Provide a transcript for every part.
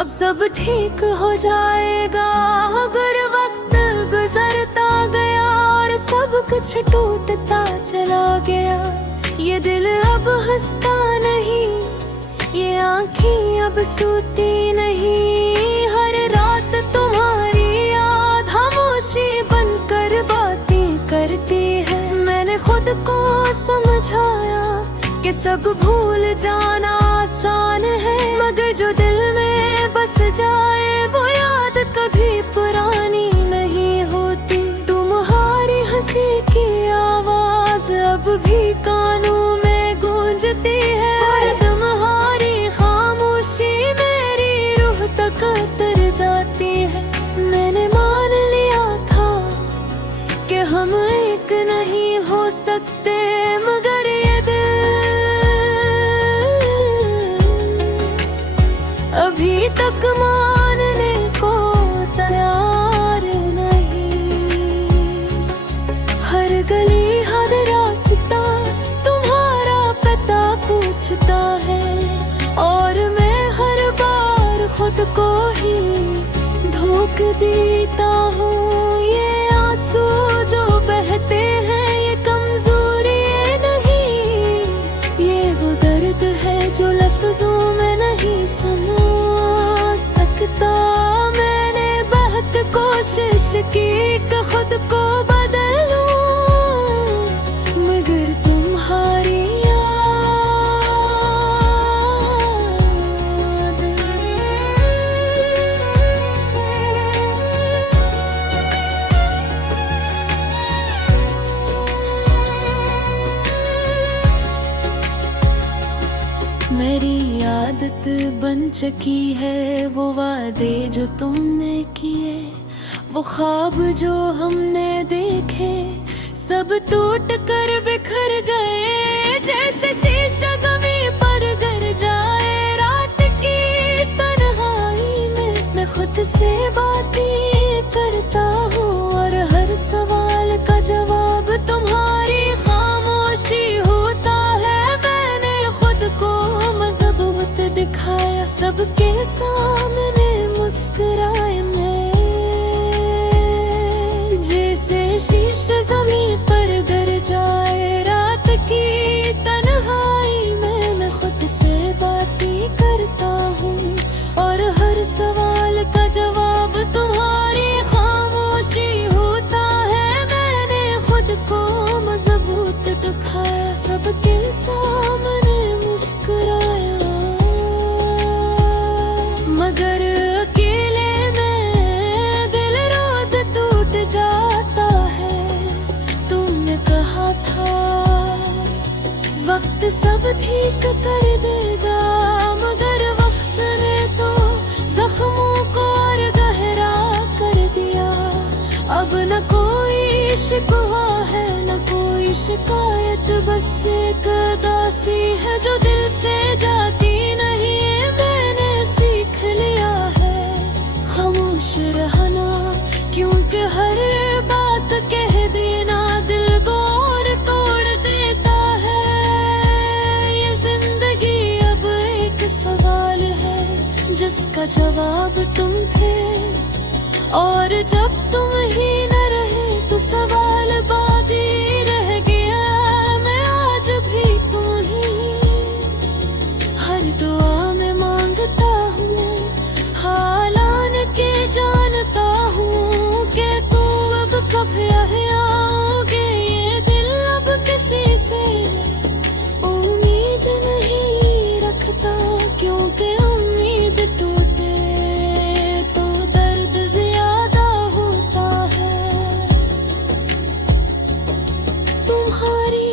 अब सब ठीक हो जाएगा अगर वक्त गुजरता गया और सब कुछ टूटता चला गया। ये दिल अब हंसता नहीं, ये आँखें अब सोती नहीं। हर रात तुम्हारी याद खामोशी बनकर बातें करती है। मैंने खुद को समझाया कि सब भूल जाना आसान है, मगर जो दिल में बस जाए वो याद कभी पुरानी नहीं होती। तुम्हारी हंसी की आवाज अब भी कानों में गूंजती है, और तुम्हारी खामोशी मेरी रूह तक उतर जाती है। मैंने मान लिया था कि हम एक नहीं हो सकते, मगर ये दिल अभी तक मानने को तैयार नहीं। हर गली हर रास्ता तुम्हारा पता पूछता है, और मैं हर बार खुद को ही धोख देता हूँ। ये आंसू जो बहते हैं ये कमजोरी नहीं, ये वो दर्द है जो लफ्जों में नहीं समा सकता। मैंने बहुत कोशिश की कि खुद को बदलूं, मगर तुम्हारी मेरी आदत बन चुकी है वो वादे जो तुमने किए, वो ख्वाब जो हमने देखे सब टूट कर बिखर गए। जैसे शीशा ज़मीं पर गिर जाए रात की तन्हाई में, मैं खुद से बातें करता हूँ और हर सवाल का जवाब तुम्हारी खामोशी होता है। मैंने खुद को मजबूत दिखाया, सबके सामने मुस्कुराए मैं। जैसे शीशे ज़मीं पर गिर जाए रात की तन्हाई में, मैं खुद से बातें करता हूँ और हर सवाल का जवाब तुम्हारी खामोशी होता है। मैंने खुद को मजबूत दिखाया, सबके सामने मुस्कुराया, मगर अकेले में दिल रोज टूट जाता है। तुमने कहा था वक्त सब ठीक कर देगा, मगर वक्त ने तो जख्मों को और गहरा कर दिया। अब न कोई शिकवा है न कोई शिकायत, बस एक उदासी है जो दिल से जाती नहीं। मैंने सीख लिया है खामोश रहना, क्योंकि हर बात कह देना दिल को और तोड़ देता है। ये जिंदगी अब एक सवाल है जिसका जवाब तुम थे, और जब तुम ही न रहे तो सवाल बाकी रह गया। मैं आज भी तुम ही हर दुआ में मांगता हूँ, हालान के जानता हूँ कि तू अब कब आओगे। ये दिल अब किसी से उम्मीद नहीं रखता, क्योंकि उम्मीद टूटे तो दर्द ज्यादा होता है। तुम्हारी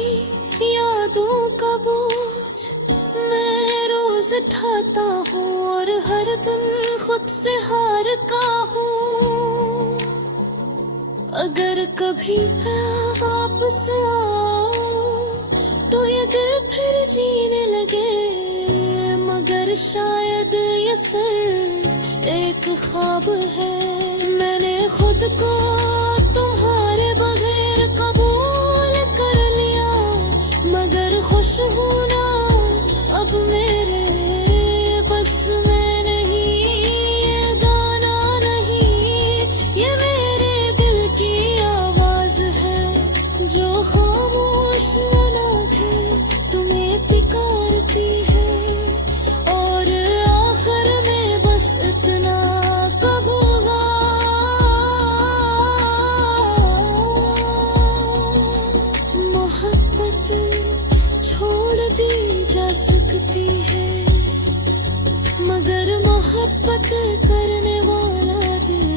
यादों का बोझ मैं रोज उठाता हूँ और हर दिन खुद से हारता हूँ। अगर कभी वापस आओ तो ये दिल फिर जीने लगे, मगर शायद ये सिर्फ एक ख्वाब है। मैंने खुद को तुम्हारे बगैर कबूल कर लिया, मगर खुश होना अब मेरे बस में नहीं। बात छोड़ दी जा सकती है, मगर मोहब्बत करने वाला दिल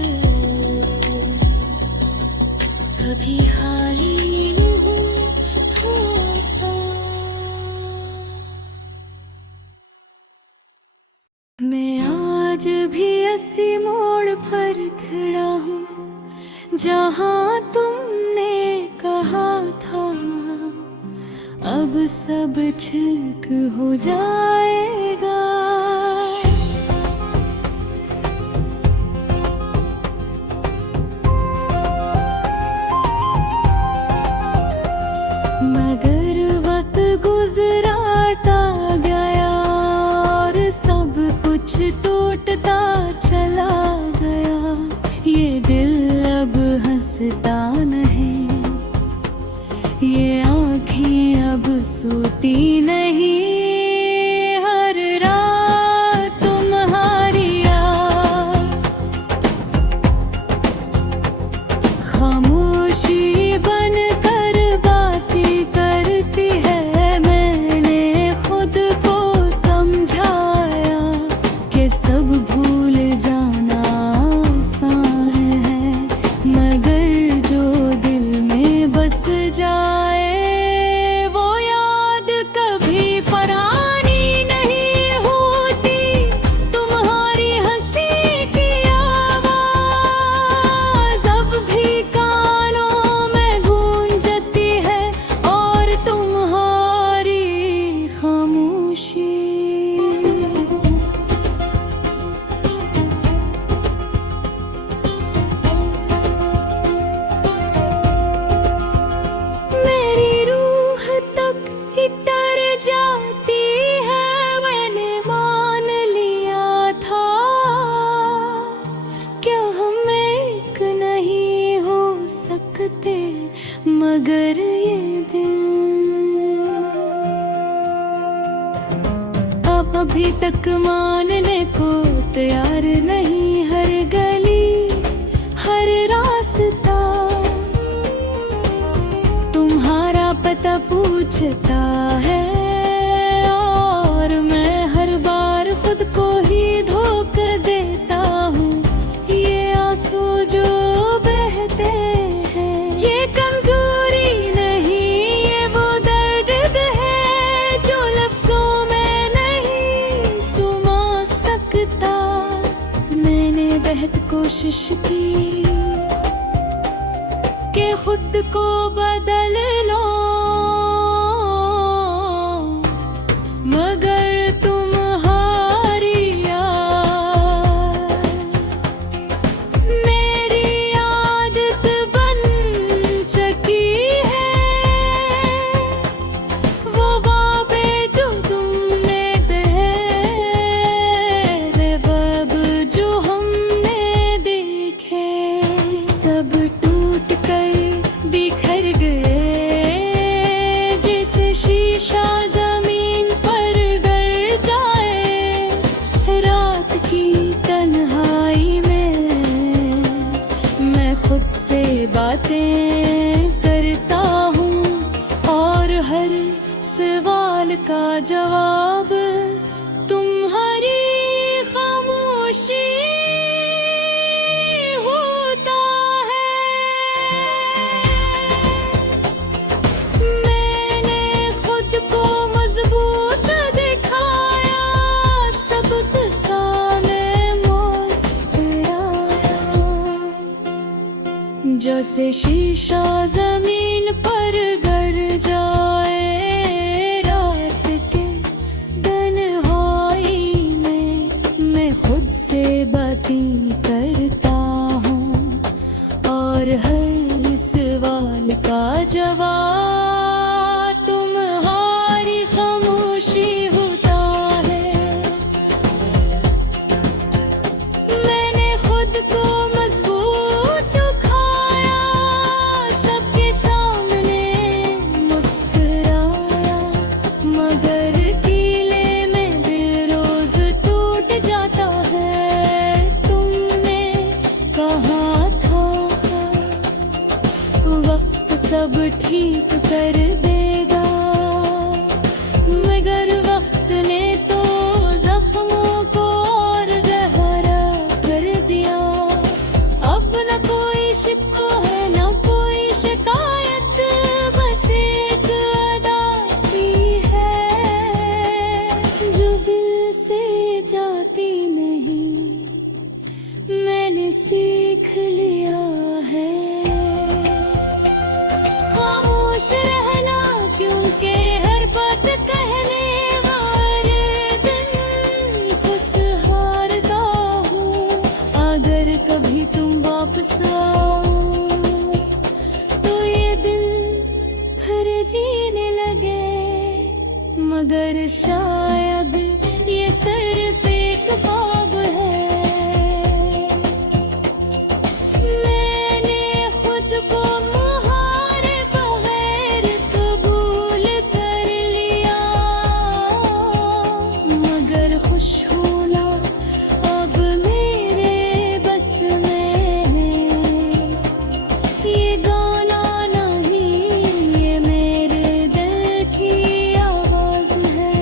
कभी खाली नहीं होता। मैं आज भी इसी मोड़ पर खड़ा हूँ जहाँ तुमने कहा था अब सब ठीक हो जाएगा। मगर वक्त गुजराता गया और सब कुछ टूटता चला गया। ये दिल अब हंसता नहीं, ये आँखें अब सोती नहीं। हर रात तुम्हारी याद खामोशी बनकर बातें करती है। मैंने खुद को समझाया कि सब भूल जाना आसान है, मगर जो दिल में बस जाए वो याद कभी पुरानी नहीं होती। तुम्हारी हंसी की आवाज़ अब भी कानों में गूंजती है और तुम्हारी खामोशी। मेरी रूह तक इतर जाती है, मैंने मान लिया था क्या हम एक नहीं हो सकते, मगर ये दिल अब अभी तक मानने को तैयार नहीं। हर गली हर रास्ता तुम्हारा पता पूछता है और मैं हर बार खुद को ही धोखा देता हूँ। ये आंसू जो बहते हैं ये कमजोरी नहीं, ये वो दर्द है जो लफ्जों में नहीं सुना सकता। मैंने बेहद कोशिश की कि खुद को बदल लो, मगर तुम्हारी याद मेरी आदत बन चुकी है। वो वादे जो तुमने कहे, वे ख्वाब जो हमने देखे, सब टूट कर बिखर गए। जैसे शीशा जमीन पर गिर जाए, रात की तन्हाई में मैं खुद से बातें करता हूँ और हर सवाल का जवाब तुम्हारी खामोशी होता है। मैंने खुद को मजबूत दिखाया, सबके सामने मुस्कुराया। जैसे शीशा जमीन पर गिर जाए, रात के तन्हाई में मैं खुद से बातें करता हूँ और हर सवाल का जवाब तुम्हारी खामोशी होता है। मैंने खुद को मजबूत खाया, सबके मगर शायद ये सिर्फ एक ख्वाब है। मैंने खुद को मुहारे बगैर कबूल कर लिया, मगर खुश होना अब मेरे बस में है। ये गाना नहीं, ये मेरे दिल की आवाज है,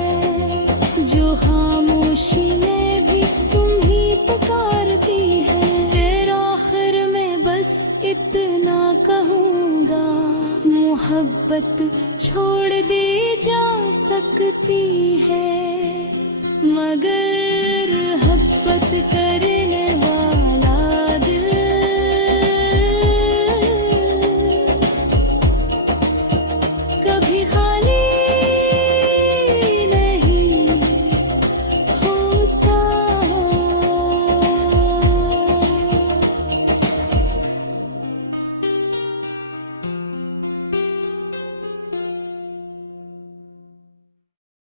जो खामोशी में भी तुम ही पुकारती है। फिर आखिर में बस इतना कहूँगा, मोहब्बत छोड़ दी जा सकती है, मगर